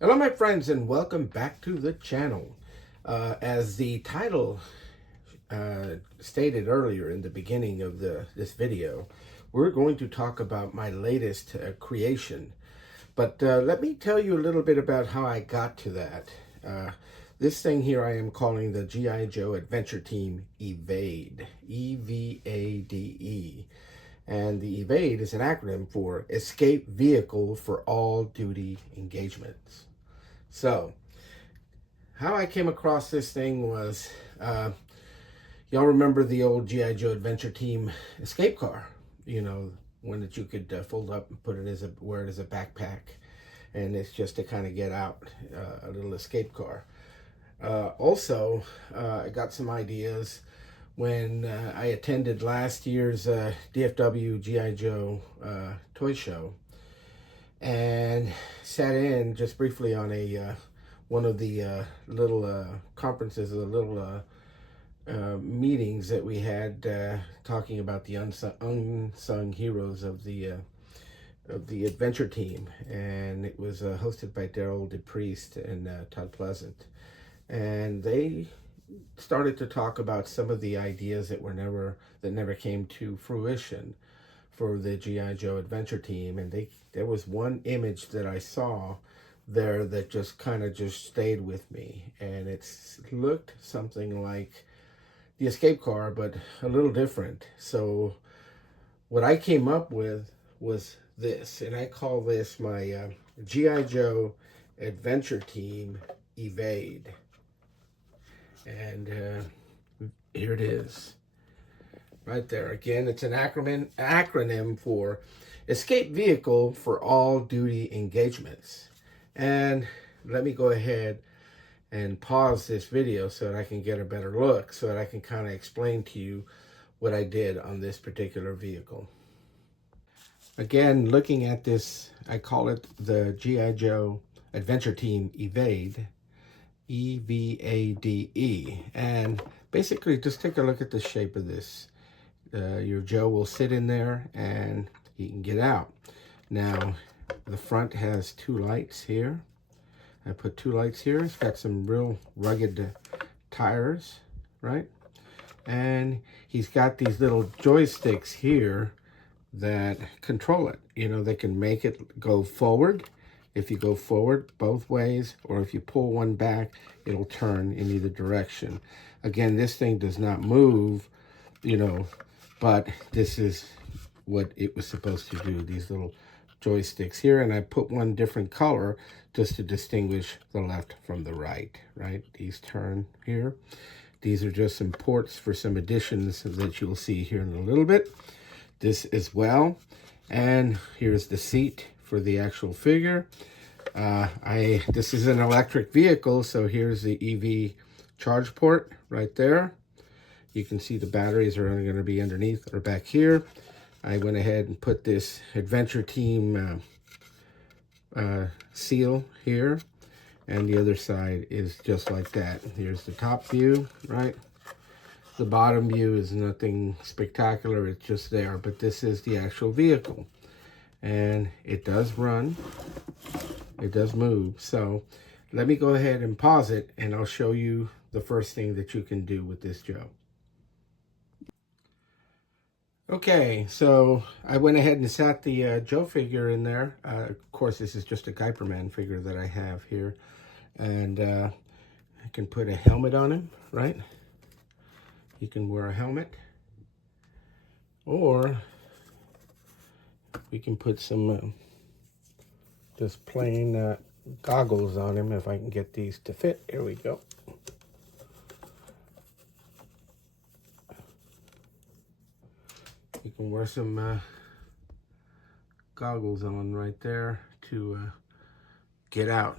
Hello my friends and welcome back to the channel. As the title stated earlier in the beginning of this video, we're going to talk about my latest creation. But let me tell you a little bit about how I got to that. This thing here I am calling the G.I. Joe Adventure Team E.V.A.D.E. E-V-A-D-E. And the E.V.A.D.E. is an acronym for Escape Vehicle for All Duty Engagements. So, how I came across this thing was, y'all remember the old G.I. Joe Adventure Team escape car? You know, one that you could fold up and put it as wear it as a backpack, and it's just to kind of get out, a little escape car. Also, I got some ideas when I attended last year's DFW G.I. Joe toy show, and sat in just briefly on a one of the little conferences, the little meetings that we had talking about the unsung heroes of the adventure team, and it was hosted by Daryl DePriest and Todd Pleasant, and they started to talk about some of the ideas that never came to fruition for the G.I. Joe Adventure Team. And there was one image that I saw there that just kind of just stayed with me, and it looked something like the escape car but a little different. So what I came up with was this, and I call this my G.I. Joe Adventure Team E.V.A.D.E. And here it is right there. Again, it's an acronym for Escape Vehicle for All Duty Engagements. And let me go ahead and pause this video so that I can get a better look, so that I can kind of explain to you what I did on this particular vehicle. Again, looking at this, I call it the G.I. Joe Adventure Team E.V.A.D.E. E-V-A.D.E. And basically, just take a look at the shape of this. Your Joe will sit in there and he can get out. Now, the front has two lights here. I put two lights here. It's got some real rugged tires, right? And he's got these little joysticks here that control it. You know, they can make it go forward. If you go forward both ways, or if you pull one back, it'll turn in either direction. Again, this thing does not move, you know, but this is what it was supposed to do, these little joysticks here. And I put one different color just to distinguish the left from the right, right? These turn here. These are just some ports for some additions that you'll see here in a little bit. This as well. And here's the seat for the actual figure. This is an electric vehicle, so here's the EV charge port right there. You can see the batteries are going to be underneath or back here. I went ahead and put this Adventure Team seal here, and the other side is just like that. Here's the top view, right? The bottom view is nothing spectacular, it's just there, but this is the actual vehicle. And it does run, it does move. So let me go ahead and pause it, and I'll show you the first thing that you can do with this Joe. Okay, so I went ahead and sat the Joe figure in there. Of course, this is just a Guyperman figure that I have here. And I can put a helmet on him, right? You can wear a helmet. Or we can put some just plain goggles on him, if I can get these to fit. Here we go. You can wear some goggles on right there to get out.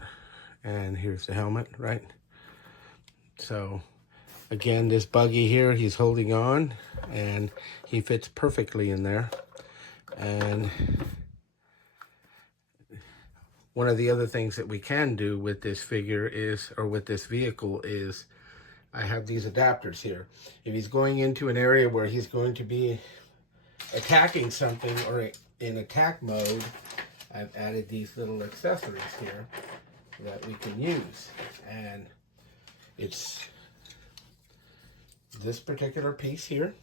And here's the helmet, right? So again, this buggy here, he's holding on, and he fits perfectly in there. And one of the other things that we can do with this figure is, or with this vehicle is, I have these adapters here. If he's going into an area where he's going to be attacking something or in attack mode, I've added these little accessories here that we can use. And it's this particular piece here.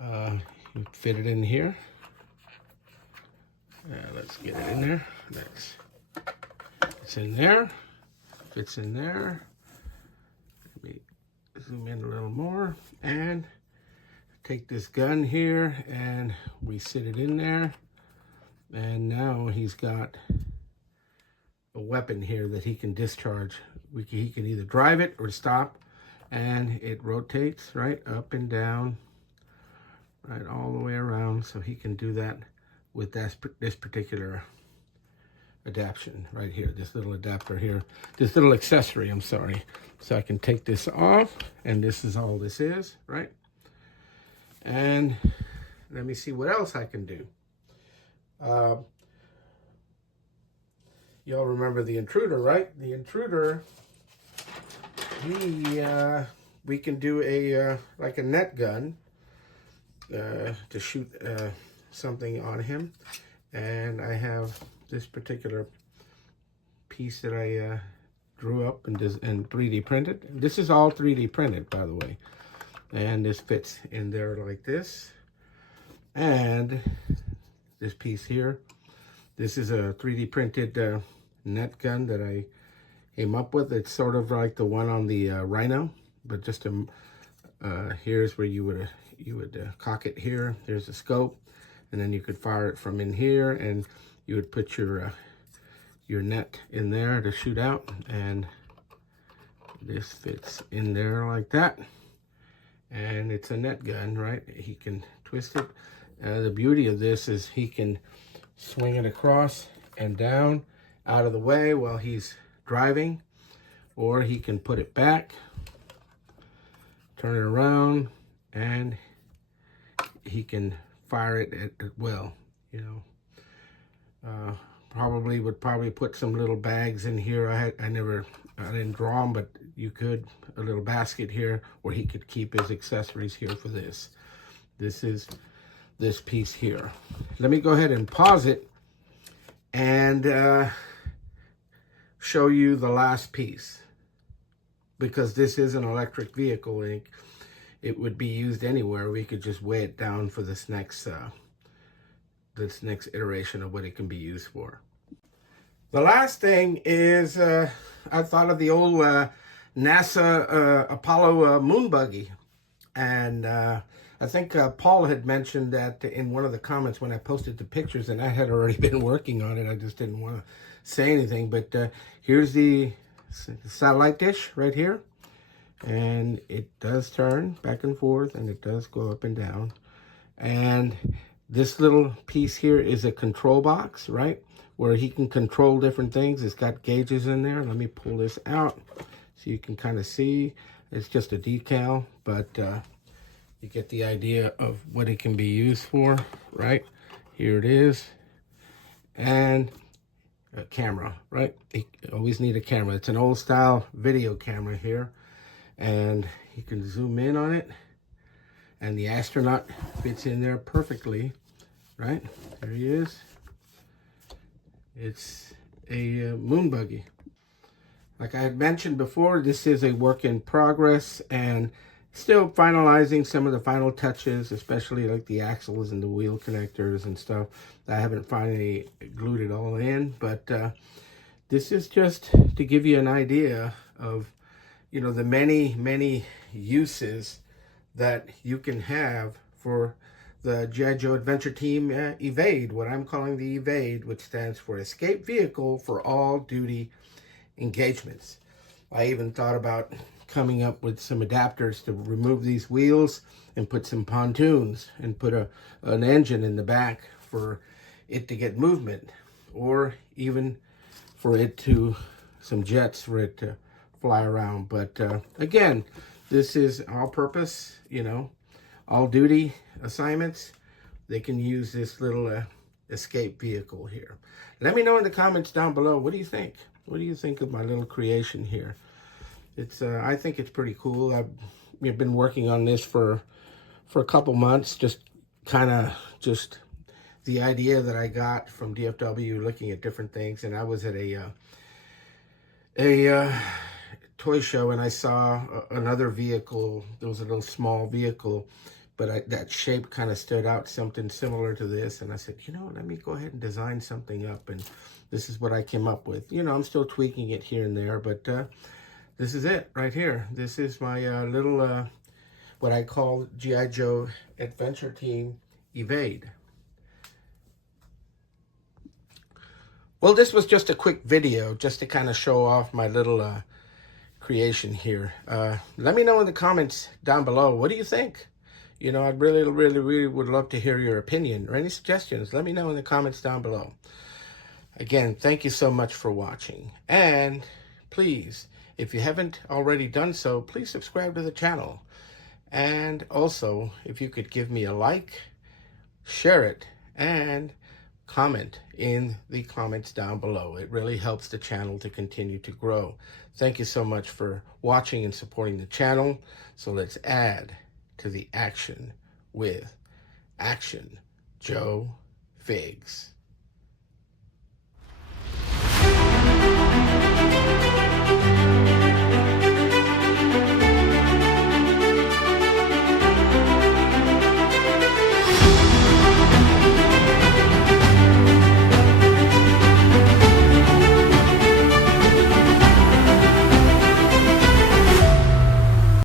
You fit it in here. Let's get it in there. It's in there. Fits in there. Let me zoom in a little more and take this gun here and we sit it in there. And now he's got a weapon here that he can discharge. He can either drive it or stop, and it rotates right up and down, right all the way around. So he can do that with this particular adaptation right here, this little adapter here, this little accessory, I'm sorry. So I can take this off, and this is all this is, right? And let me see what else I can do. Y'all remember the intruder, right? The intruder, we can do a like a net gun to shoot something on him. And I have this particular piece that I drew up and 3D printed. This is all 3D printed, by the way. And this fits in there like this. And this piece here, this is a 3D printed net gun that I came up with. It's sort of like the one on the Rhino, but just here's where you would cock it here. There's a scope, and then you could fire it from in here, and you would put your net in there to shoot out, and this fits in there like that. And it's a net gun, right? He can twist it. The beauty of this is he can swing it across and down out of the way while he's driving, or he can put it back, turn it around, and he can fire it at will, you know. Would probably put some little bags in here. I didn't draw them, but you could, a little basket here where he could keep his accessories here for this. This is this piece here. Let me go ahead and pause it and show you the last piece, because this is an electric vehicle and it would be used anywhere. We could just weigh it down for this next iteration of what it can be used for. The last thing is I thought of the old NASA Apollo moon buggy, and I think Paul had mentioned that in one of the comments when I posted the pictures, and I had already been working on it. I just didn't want to say anything, but here's the satellite dish right here, and it does turn back and forth, and it does go up and down. And this little piece here is a control box, right, where he can control different things. It's got gauges in there. Let me pull this out so you can kind of see. It's just a decal, but you get the idea of what it can be used for, right? Here it is. And a camera, right? You always need a camera. It's an old style video camera here, and you can zoom in on it, and the astronaut fits in there perfectly, right? There he is. It's a moon buggy. Like I had mentioned before, this is a work in progress and still finalizing some of the final touches, especially like the axles and the wheel connectors and stuff. I haven't finally glued it all in, but this is just to give you an idea of, you know, the many uses that you can have for the Joe Adventure Team E.V.A.D.E, what I'm calling the E.V.A.D.E, which stands for Escape Vehicle for All Duty Engagements. I even thought about coming up with some adapters to remove these wheels and put some pontoons and put an engine in the back for it to get movement, or even for it to, some jets for it to fly around. But again, this is all purpose, you know, all duty assignments. They can use this little escape vehicle here. Let me know in the comments down below, what do you think? What do you think of my little creation here? It's I think it's pretty cool. I've been working on this for a couple months, just kind of just the idea that I got from DFW, looking at different things, and I was at a toy show, and I saw another vehicle. There was a little small vehicle, but that shape kind of stood out, something similar to this, and I said, you know, let me go ahead and design something up, and this is what I came up with. You know, I'm still tweaking it here and there, but this is it right here. This is my little, what I call G.I. Joe Adventure Team E.V.A.D.E. Well, this was just a quick video just to kind of show off my little creation here. Let me know in the comments down below. What do you think? You know, I'd really would love to hear your opinion or any suggestions. Let me know in the comments down below. Again, thank you so much for watching. And please, if you haven't already done so, please subscribe to the channel. And also, if you could give me a like, share it, and comment in the comments down below. It really helps the channel to continue to grow. Thank you so much for watching and supporting the channel. So let's add to the action with Action Joe Figs.